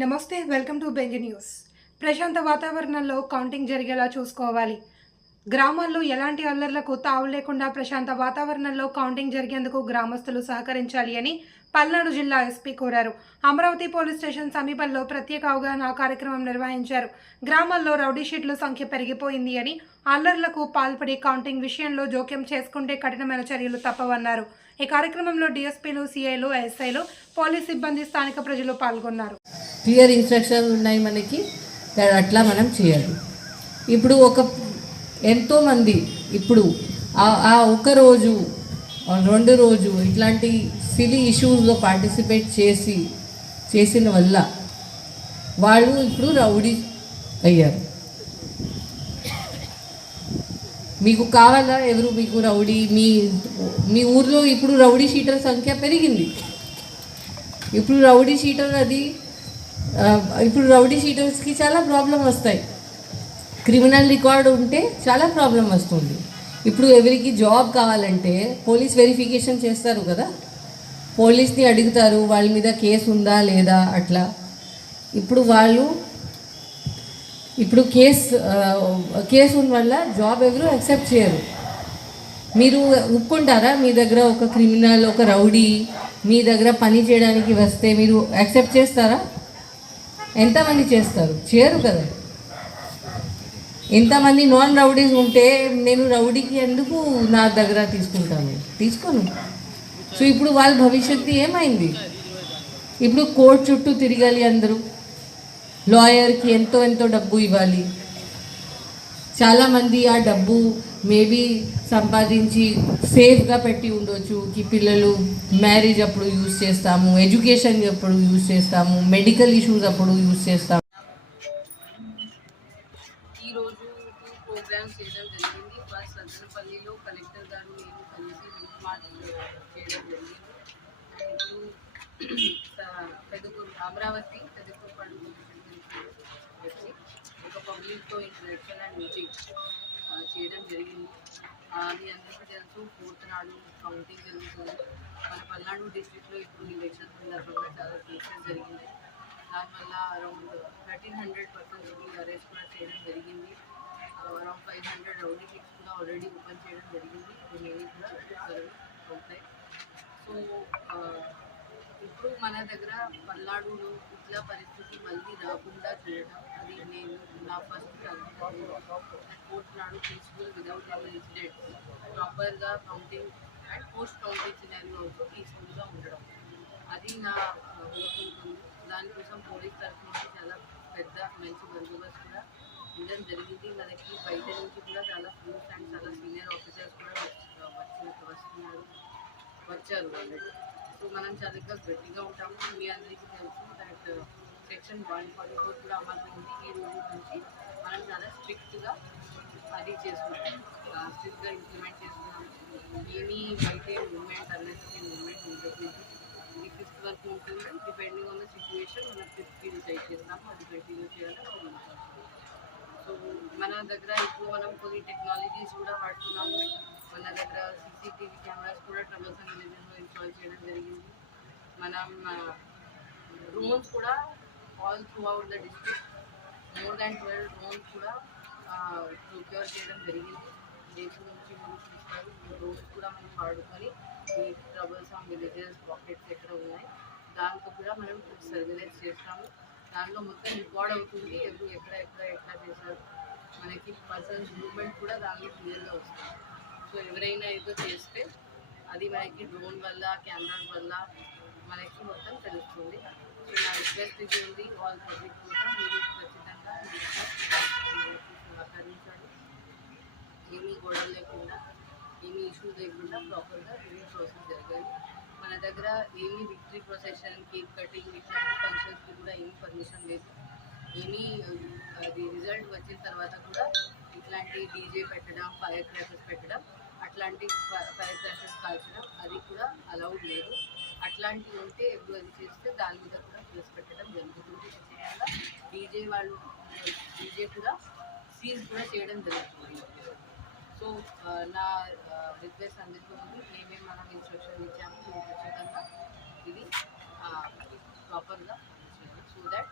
నమస్తే, welcome to బెంగ news. ప్రశాంత వాతావరణంలో కౌంటింగ్ జరిగేలా చూసుకోవాలి. గ్రామాల్లో ఎలాంటి అల్లర్లకు తావు లేకుండా ప్రశాంత వాతావరణంలో కౌంటింగ్ జరిగేందుకు గ్రామస్తులు సహకరించాలి అని పల్నాడు జిల్లా ఎస్పీ కోరారు. అమరావతి పోలీస్ స్టేషన్ సమీపంలో ప్రత్యేక అవగాహన కార్యక్రమం నిర్వహించారు. గ్రామాల్లో రౌడీ షీట్ల సంఖ్య పెరిగిపోయింది అని, అల్లర్లకు పాల్పడి కౌంటింగ్ విషయంలో జోక్యం చేసుకుంటే కఠినమైన చర్యలు తప్పవన్నారు. ఈ కార్యక్రమంలో డీఎస్పీలు, సిఐలు, ఎస్ఐలు, పోలీస్ సిబ్బంది, స్థానిక ప్రజలు పాల్గొన్నారు. క్లియర్ ఇన్స్ట్రక్షన్స్ ఉన్నాయి మనకి, అట్లా మనం చేయాలి. ఇప్పుడు ఎంతోమంది ఇప్పుడు ఆ ఒక రోజు 2 రోజు ఇట్లాంటి సిలీ ఇష్యూస్లో పార్టిసిపేట్ చేసిన వల్ల వాళ్ళు ఇప్పుడు రౌడీ అయ్యారు. మీకు కావాలా ఎవరు మీకు రౌడీ? మీ ఊర్లో ఇప్పుడు రౌడీ షీటర్ సంఖ్య పెరిగింది. ఇప్పుడు రౌడీ షీటర్స్కి చాలా ప్రాబ్లం వస్తాయి. క్రిమినల్ రికార్డు ఉంటే చాలా ప్రాబ్లం వస్తుంది. ఇప్పుడు ఎవరికి జాబ్ కావాలంటే పోలీస్ వెరిఫికేషన్ చేస్తారు కదా, పోలీస్ని అడుగుతారు వాళ్ళ మీద కేసు ఉందా లేదా అట్లా. ఇప్పుడు కేసు ఉన్న వల్ల జాబ్ ఎవరు యాక్సెప్ట్ చేయరు. మీరు ఒప్పుకుంటారా? మీ దగ్గర ఒక క్రిమినల్, ఒక రౌడీ మీ దగ్గర పని చేయడానికి వస్తే మీరు యాక్సెప్ట్ చేస్తారా? ఎంతమంది చేస్తారు? చేయరు కదా. ఎంతమంది నాన్ రౌడీస్ ఉంటే నేను రౌడీకి ఎందుకు నా దగ్గర తీసుకోను. సో ఇప్పుడు వాళ్ళ భవిష్యత్తు ఏమైంది? ఇప్పుడు కోర్టు చుట్టూ తిరగాలి, అందరూ లాయర్కి ఎంతో డబ్బు ఇవ్వాలి. చాలామంది ఆ డబ్బు మేబీ సంపాదించి సేఫ్గా పెట్టి ఉండొచ్చు. పిల్లలు మ్యారేజ్ అప్పుడు యూజ్ చేస్తాము, ఎడ్యుకేషన్ అప్పుడు యూజ్ చేస్తాము, మెడికల్ ఇష్యూస్ అప్పుడు యూజ్ చేస్తాము. ఈరోజు ప్రోగ్రామ్స్ చేయడం జరిగింది. ఫస్ట్ సజ్జనపల్లిలో కలెక్టర్ గారు నేను కలిసి రిమార్క్ చేయడం జరిగింది. అమరావతి పెద్దకూరు వచ్చి ఒక పబ్లిక్తో ఇంటరాక్షన్ అండ్ మీటింగ్ చేయడం జరిగింది. అది అందరికీ తెలుసు, 4th నాడు కౌంటింగ్ జరుగుతుంది. మన పల్నాడు డిస్ట్రిక్ట్లో ఇప్పుడు ఎలక్షన్ సందర్భంగా చాలా కేసెస్ జరిగింది. దానివల్ల అరౌండ్ 1300% అరెస్ట్ కూడా చేయడం జరిగింది. అరౌండ్ 500 రౌడీ షీట్స్ కూడా ఆల్రెడీ ఓపెన్ చేయడం జరిగింది. ఇవి కూడా అవుతాయి. సో ఇప్పుడు మన దగ్గర పల్నాడులో ఇట్లా పరిస్థితి మళ్ళీ రాకుండా చేయడం, అది నేను నా ఫస్ట్ కోర్టు నాడు పీస్ఫుల్ విదౌట్ ఎనీ ఇన్సిడెంట్ ప్రాపర్గా counting and post counting scenario also పీస్ఫుల్గా ఉండడం, అది నా ఉంటుంది. దానికోసం పోలీస్ తరఫు నుంచి చాలా పెద్ద మంచి బందోబస్తు కూడా ఉండడం జరిగింది. మనకి బయట నుంచి కూడా చాలా ఫ్రూట్స్ అండ్ చాలా సీనియర్ ఆఫీసర్స్ కూడా వచ్చారు ఆల్రెడీ. సో మనం చాలా గట్టిగా ఉంటాము. మీ అందరికీ తెలుసు దట్ సెక్షన్ 144 కూడా అమలు ఉంది. ఈ రోజు నుంచి మనం చాలా స్ట్రిక్ట్గా అది చేసుకుంటాం, స్ట్రిక్ట్గా ఇంప్లిమెంట్ చేసుకున్నాము. ఏమీ అయితే మూవ్మెంట్ అన్నెసరీ మూవ్మెంట్ ఉండకూడదు. ఈ 5th వరకు ఉంటుంది. డిపెండింగ్ ఆన్ ద సిచ్యువేషన్ మనం 5th డిసైడ్ చేస్తాము, అది కంటిన్యూ చేయాలి. సో మన దగ్గర ఇప్పుడు మనం కొన్ని టెక్నాలజీస్ కూడా వాడుతున్నాము. మన దగ్గర CCTV కెమెరాస్ కూడా ట్రబల్సమ్ విలేజెస్లో ఇన్స్టాల్ చేయడం జరిగింది. మనం డ్రోన్స్ కూడా all through out the district more than 12 drones కూడా ప్రొక్యూర్ చేయడం జరిగింది. దేశం నుంచి మనం చూస్తారు. ఈ డ్రోన్స్ కూడా మనం వాడుకొని ఈ ట్రబల్సమ్ విలేజెస్, పాకెట్స్ ఎక్కడ ఉన్నాయి దాంతో కూడా మనం సర్వేలెన్స్ చేస్తాము. దానిలో మొత్తం రికార్డ్ అవుతుంది, ఎవరు ఎట్లా చేశారు. మనకి పర్సన్స్ మూవ్మెంట్ కూడా దానిలో క్లియర్గా వస్తుంది. సో ఎవరైనా ఏదో చేస్తే అది మనకి డ్రోన్ వల్ల, కెమెరాస్ వల్ల మనకి మొత్తం తెలుస్తుంది. సో నా రిక్వెస్ట్ ఇది ఉంది, ఆల్ పబ్లిక్ కోసం మీరు ఖచ్చితంగా సహకరించాలి. ఏమీ గొడవ లేకుండా, ఏమీ ఇష్యూస్ లేకుండా ప్రాపర్గా రివ్యూ ప్రాసెస్ జరగాలి. మన దగ్గర ఏమీ విక్టరీ ప్రొసెషన్, కేక్ కటింగ్ ఇట్లాంటి ఫంక్షన్స్కి కూడా ఏమీ పర్మిషన్ లేదు. ఏమీ అది రిజల్ట్ వచ్చిన తర్వాత కూడా ఇట్లాంటి డీజే పెట్టడం, ఫైర్ క్రాకర్స్ పెట్టడం, అట్లాంటి ఫైర్ క్రాకర్స్ కాల్చడం అది కూడా అలౌడ్ లేదు. అట్లాంటివి ఉంటే ఎప్పుడు అది చేస్తే దాని మీద కూడా కేసు పెట్టడం జరుగుతుంది. ఖచ్చితంగా డీజే కూడా సీజ్ కూడా చేయడం జరుగుతుంది. సో నా రిక్వెస్ట్ అందరికీ ఉంది, ఏమేమి మనం ఇన్స్ట్రక్షన్ ఇచ్చాము ఖచ్చితంగా ఇది ప్రాపర్గా సో దట్